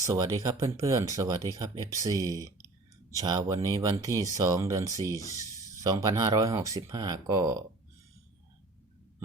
สวัสดีครับเพื่อนๆ สวัสดีครับ FC เช้าวันนี้วันที่ 2 เดือน 4 2565 ก็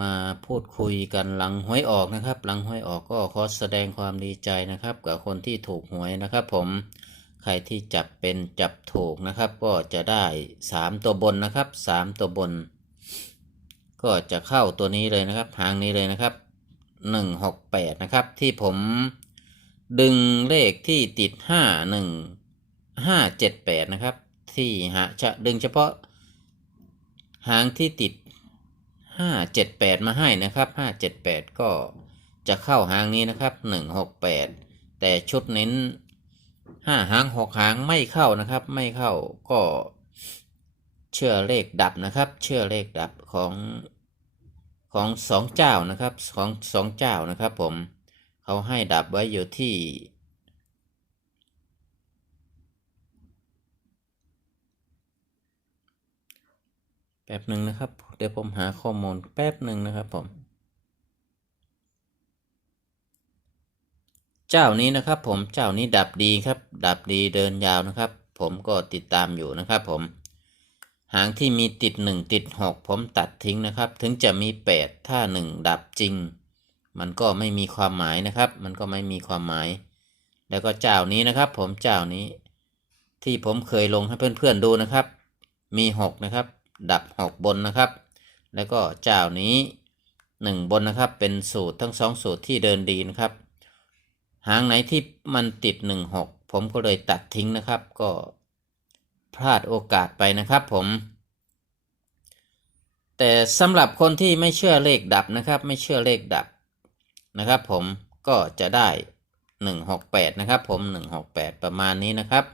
มาพูดคุยกันหลังหวยออกนะครับ หลังหวยออกก็ขอแสดงความดีใจนะครับ กับคนที่ถูกหวยนะครับผมใครที่จับเป็นจับถูกนะครับ ก็จะได้ 3 ตัวบนนะครับ 3 ตัวบน ก็จะเข้าตัวนี้เลยนะครับหางนี้เลยนะครับ 168 นะครับที่ผม ดึงเลขที่ติดห้าหนึ่งห้าเจ็ดแปดนะครับ ที่หาจะดึงเฉพาะ หางที่ติดห้าเจ็ดแปดมาให้นะครับห้าเจ็ดแปดก็จะเข้าหางนี้นะครับหนึ่งหกแปดแต่ชุดเน้นห้าหางหกหางไม่เข้านะครับ ไม่เข้าก็เชื่อเลขดับนะครับ เชื่อเลขดับของของสองเจ้านะครับของสองเจ้านะครับผม เขาให้ดับไว้อยู่ที่แป๊บหนึ่งนะครับ เดี๋ยวผมหาข้อมูลแป๊บหนึ่งนะครับผม เจ้านี้นะครับผมเจ้านี้ดับดีครับ ดับดีเดินยาวนะครับ ผมก็ติดตามอยู่นะครับผม หางที่มีติดหนึ่งติดหกผมตัดทิ้งนะครับ ถึงจะมีแปดถ้าหนึ่งดับจริง มันก็ไม่มีความหมายนะครับ มันก็ไม่มีความหมาย แล้วก็เจ้านี้นะครับ ผมเจ้านี้ ที่ผมเคยลงให้เพื่อนๆดูนะครับ มีหกนะครับ ดับหกบนนะครับ แล้วก็เจ้านี้หนึ่งบนนะครับ เป็นสูตรทั้งสองสูตรที่เดินดีนะครับ หางไหนที่มันติดหนึ่งหกผมก็เลยตัดทิ้งนะครับ ก็พลาดโอกาสไปนะครับผมแต่สำหรับคนที่ไม่เชื่อเลขดับนะครับ ไม่เชื่อเลขดับ นะครับผมก็จะได้ 168 นะครับผม 168 ประมาณนี้นะครับ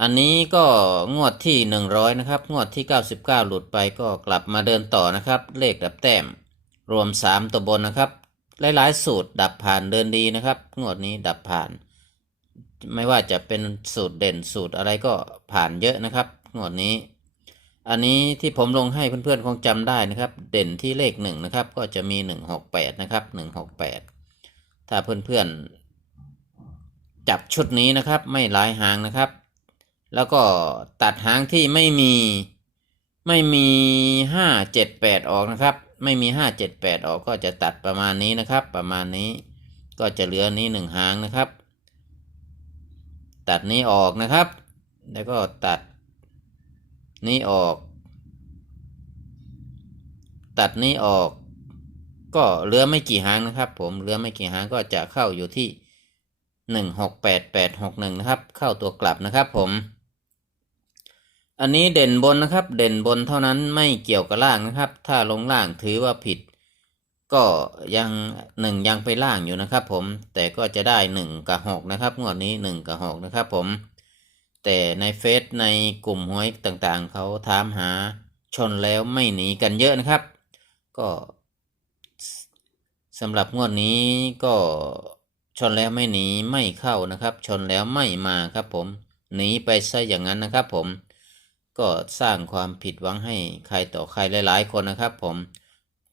อันนี้ก็งวดที่ 100 นะครับ งวดที่ 99 หลุดไปก็กลับมาเดินต่อนะครับ เลขดับแต้ม รวม 3 ตัวบนนะครับ หลายๆ สูตรดับผ่านเดินดีนะครับ งวดนี้ดับผ่าน ไม่ว่าจะเป็นสูตรเด่นสูตรอะไรก็ผ่านเยอะนะครับ งวดนี้ อันนี้ที่ผมลงให้เพื่อนๆคงจำได้นะครับ เด่นที่เลขหนึ่งนะครับ ก็จะมีหนึ่งหกแปดนะครับหนึ่งหกแปดถ้าเพื่อนๆ จับชุดนี้นะครับ ไม่หลายหางนะครับ แล้วก็ตัดหางที่ไม่มีไม่มีห้าเจ็ดแปดออกนะครับ ไม่มีห้าเจ็ดแปดออกก็จะตัดประมาณนี้นะครับ ประมาณนี้ก็จะเหลือนี้หนึ่งหางนะครับ ตัดนี้ออกนะครับ แล้วก็ตัด นี้ออก ตัดนี้ออก ก็เหลือไม่กี่หางนะครับ ผมเหลือไม่กี่หางก็จะเข้าอยู่ที่หนึ่งหกแปดแปดหกหนึ่งนะครับ เข้าตัวกลับนะครับ ผม อันนี้เด่นบนนะครับ เด่นบนเท่านั้นไม่เกี่ยวกับล่างนะครับ ถ้าลงล่างถือว่าผิด ก็ยังหนึ่งยังไปล่างอยู่นะครับ ผมแต่ก็จะได้หนึ่งกับหกนะครับงวดนี้หนึ่งกับหกนะครับ ผม แต่ในเฟซในกลุ่มหวยต่างๆ เขาถามหาชนแล้วไม่หนีกันเยอะนะครับ ก็สำหรับงวดนี้ก็ชนแล้วไม่หนีไม่เข้านะครับ ชนแล้วไม่มาครับผมหนีไปซะอย่างนั้นนะครับ ผมก็สร้างความผิดหวังให้ใครต่อใครหลายๆ คนนะครับ ผม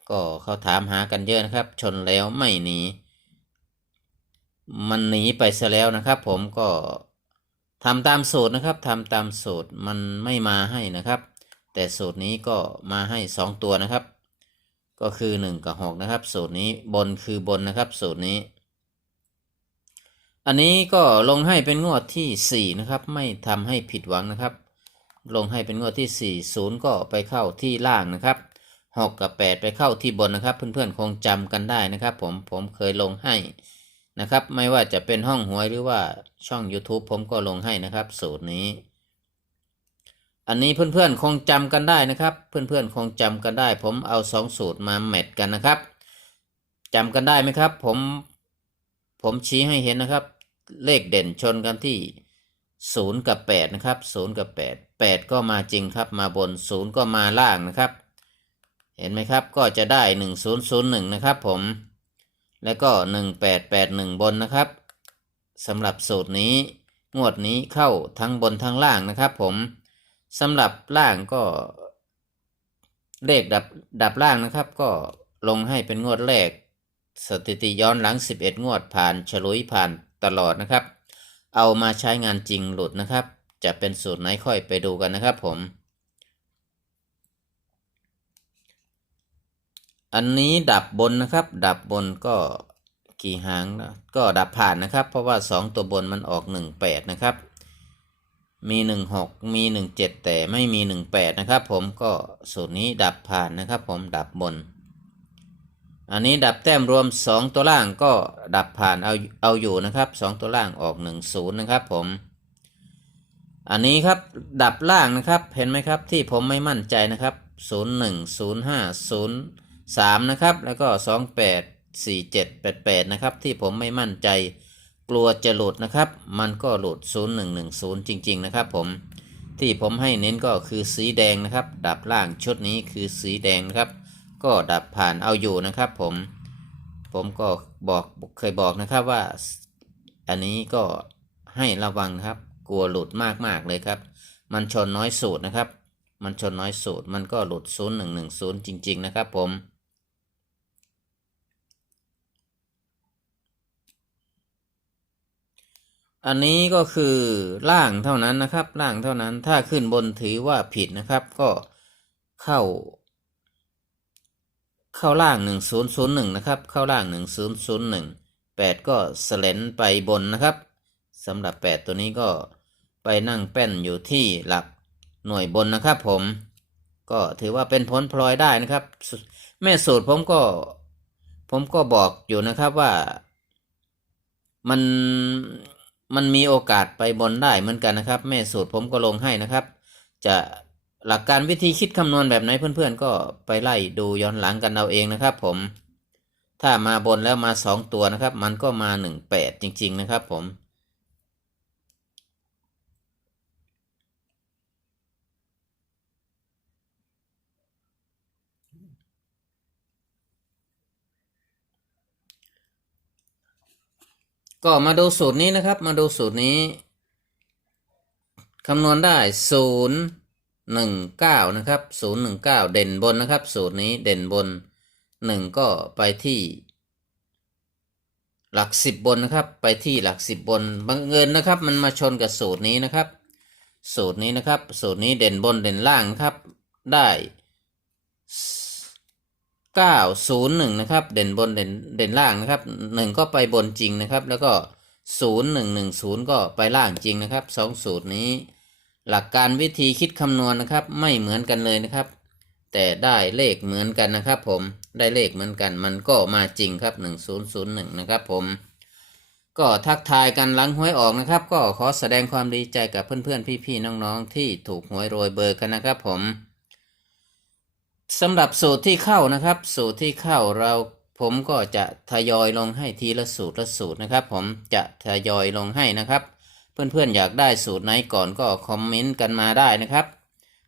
ก็เขาถามหากันเยอะนะครับ ชนแล้วไม่หนีมันหนีไปซะแล้วนะครับ ผมก็ ทำตามสูตรนะครับทำตามสูตรมันไม่มาให้นะครับ แต่สูตรนี้ก็มาให้สองตัวนะครับ ก็คือหนึ่งกับหกนะครับ สูตรนี้บนคือบนนะครับ สูตรนี้ อันนี้ก็ลงให้เป็นงวดที่สี่นะครับ ไม่ทำให้ผิดหวังนะครับ ลงให้เป็นงวดที่สี่ศูนย์ก็ไปเข้าที่ล่างนะครับหกกับแปดไปเข้าที่บนนะครับ เพื่อนๆคงจำกันได้นะครับ ผมผมเคยลงให้ นะครับ ไม่ว่าจะเป็นห้องหวยหรือว่าช่อง YouTube ผมก็ลงให้นะครับ สูตรนี้ อันนี้เพื่อนๆคงจำกันได้นะครับ เพื่อนๆคงจำกันได้ ผมเอาสองสูตรมาแมทกันนะครับจำกันได้ไหมครับ ผมผมชี้ให้เห็นนะครับ เลขเด่นชนกันที่ศูนย์กับแปดนะครับศูนย์กับแปดแปดก็มาจริงครับมาบนศูนย์ก็มาล่างนะครับ เห็นไหมครับก็จะได้หนึ่งศูนย์ศูนย์หนึ่งนะครับผม แล้วก็หนึ่งแปดแปดหนึ่งบนนะครับสำหรับสูตรนี้งวดนี้เข้าทั้งบนทั้งล่างนะครับ ผมสำหรับล่างก็เลขดับดับล่างนะครับ ก็ลงให้เป็นงวดแรก สถิติย้อนหลัง 11 งวดผ่านฉลุยผ่านตลอดนะครับ เอามาใช้งานจริงหลุดนะครับ จะเป็นสูตรไหนค่อยไปดูกันนะครับผม อันนี้ดับบนนะครับ ดับบนก็กี่หางนะก็ดับผ่านนะครับ เพราะว่า 2 ตัวบนมันออก 18 นะครับ มี 16 มี 17 แต่ไม่มี 18 นะครับ ผมก็สูตรนี้ดับผ่านนะครับ ผมดับบน อันนี้ดับแต้มรวม 2 ตัวล่างก็ดับผ่านเอาเอาอยู่นะครับ 2 ตัวล่างออก 10 นะครับ ผมอันนี้ครับดับล่างนะครับเห็นไหมครับที่ผมไม่มั่นใจนะครับ 01 05 3 นะครับ แล้วก็ 28 47 88 นะครับ ที่ผมไม่มั่นใจกลัวจะหลุดนะครับ มันก็หลุด 0110 จริง ๆ นะครับผมที่ผมให้เน้นก็คือสีแดงนะครับ ดับล่างชุดนี้คือสีแดงนะครับ ก็ดับผ่านเอาอยู่นะครับผมผมก็บอกเคยบอกนะครับว่า อันนี้ก็ให้ระวังครับ กลัวหลุดมากๆเลยครับ มันชนน้อยสูตรนะครับ มันชนน้อยสูตรมันก็หลุด 0110 จริง ๆ นะครับผม อันนี้ก็คือล่างเท่านั้นนะครับ ล่างเท่านั้นถ้าขึ้นบนถือว่าผิดนะครับ ก็เข้า เข้าล่าง 1001 นะครับ เข้าล่าง 1001 8 ก็สเลนไปบนนะครับสำหรับ 8 ตัวนี้ก็ไปนั่งแป้นอยู่ที่หลักหน่วยบนนะครับผมก็ถือว่าเป็นผลพลอยได้นะครับ แม่สูตรผมก็ ผมก็บอกอยู่นะครับว่า มัน มันมีโอกาสไปบนได้เหมือนกันนะครับ แม่สูตรผมก็ลงให้นะครับ จะหลักการวิธีคิดคำนวณแบบไหนเพื่อนๆ ก็ไปไล่ดูย้อนหลังกันเอาเองนะครับ ผม ถ้ามาบนแล้วมาสองตัวนะครับ มันก็มาหนึ่งแปดจริง ๆ นะครับ ผม ก็มาดูสูตรนี้นะครับ มาดูสูตรนี้คำนวณได้ศูนย์หนึ่งเก้านะครับศูนย์หนึ่งเก้าเด่นบนนะครับ สูตรนี้เด่นบนหนึ่งก็ไปที่ หลักสิบบนนะครับ ไปที่หลักสิบบนบังเอิญนะครับ มันมาชนกับสูตรนี้นะครับ สูตรนี้นะครับ สูตรนี้เด่นบนเด่นล่างครับ ได้ เก้าศูนย์หนึ่งนะครับ เด่นบนเด่นเด่นล่างนะครับหนึ่งก็ไปบนจริงนะครับ แล้วก็ศูนย์หนึ่งหนึ่งศูนย์ก็ไปล่างจริงนะครับสองสูตรนี้ หลักการวิธีคิดคำนวณนะครับ ไม่เหมือนกันเลยนะครับ แต่ได้เลขเหมือนกันนะครับ ผมได้เลขเหมือนกัน มันก็มาจริงครับหนึ่งศูนย์ศูนย์หนึ่งนะครับ ผม ก็ทักทายกันหลังหวยออกนะครับ ก็ขอแสดงความดีใจกับเพื่อนๆพี่ๆน้องๆ ที่ถูกหวยโรยเบอร์กันนะครับ ผม สำหรับสูตรที่เข้านะครับ สูตรที่เข้าเราผมก็จะทยอยลงให้ทีละสูตรละสูตรนะครับ ผมจะทยอยลงให้นะครับ เพื่อนๆอยากได้สูตรไหนก่อนก็คอมเมนต์กันมาได้นะครับ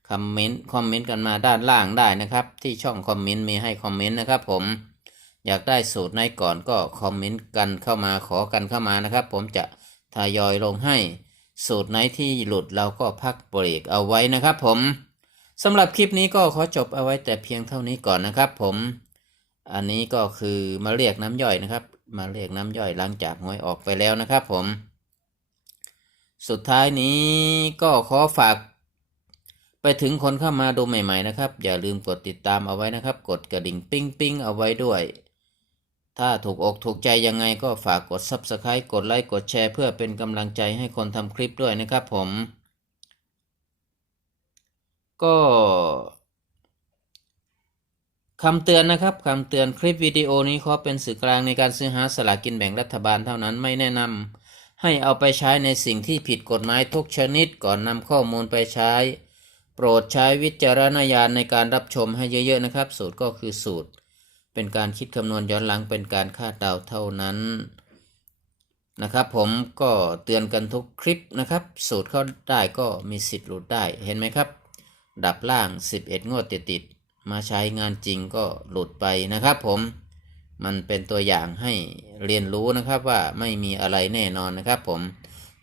คอมเมนต์คอมเมนต์กันมาด้านล่างได้นะครับ ที่ช่องคอมเมนต์มีให้คอมเมนต์นะครับ ผมอยากได้สูตรไหนก่อนก็คอมเมนต์กันเข้ามาขอกันเข้ามานะครับ ผมจะทยอยลงให้ สูตรไหนที่หลุดเราก็พักเบรกเอาไว้นะครับ ผม สำหรับคลิปนี้ก็ขอจบเอาไว้แต่เพียงเท่านี้ก่อนนะครับผม อันนี้ก็คือมาเรียกน้ำย่อยนะครับ มาเรียกน้ำย่อยหลังจากหวยออกไปแล้วนะครับผม สุดท้ายนี้ก็ขอฝาก ไปถึงคนเข้ามาดูใหม่ ๆ นะครับ อย่าลืมกดติดตามเอาไว้นะครับ กดกระดิ่งปิ้งปิ้งเอาไว้ด้วย ถ้าถูกอกถูกใจยังไงก็ฝากกด Subscribe กดไลค์กดแชร์เพื่อเป็นกำลังใจให้คนทำคลิปด้วยนะครับผม ก็คำเตือนนะครับคำเตือนคลิปวิดีโอนี้ขอเป็นสื่อกลางในการซื้อหาสลากกินแบ่งรัฐบาลเท่านั้นไม่แนะนำให้เอาไปใช้ในสิ่งที่ผิดกฎหมายทุกชนิดก่อนนำข้อมูลไปใช้ โปรดใช้วิจารณญาณในการรับชมให้เยอะๆนะครับ สูตรก็คือสูตร เป็นการคิดคำนวณย้อนหลังเป็นการคาดเดาเท่านั้นนะครับ ผมก็เตือนกันทุกคลิปนะครับ สูตรเข้าได้ก็มีสิทธิ์หลุดได้เห็นไหมครับ ดับล่าง 11 งวดติดๆมาใช้งานจริงก็หลุดไปนะครับผมมันเป็นตัวอย่างให้เรียนรู้นะครับว่าไม่มีอะไรแน่นอนนะครับผม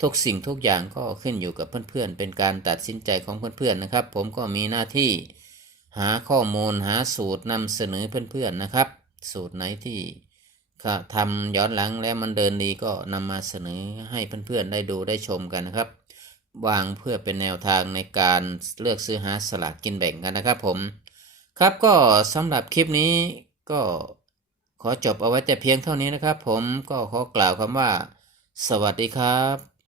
ทุกสิ่งทุกอย่างก็ขึ้นอยู่กับเพื่อนๆ เป็นการตัดสินใจของเพื่อนๆนะครับ ผมก็มีหน้าที่หาข้อมูลหาสูตรนำเสนอเพื่อนๆนะครับ สูตรไหนที่ใคถ้าทำย้อนหลังแล้วมันเดินดีก็นำมาเสนอให้เพื่อนๆได้ดูได้ชมกันนะครับ วางเพื่อเป็นแนวทางในการเลือกซื้อหาสลากกินแบ่งกันนะครับผม ครับก็สำหรับคลิปนี้ก็ขอจบเอาไว้แต่เพียงเท่านี้นะครับผมก็ขอกล่าวคำว่า สวัสดีครับ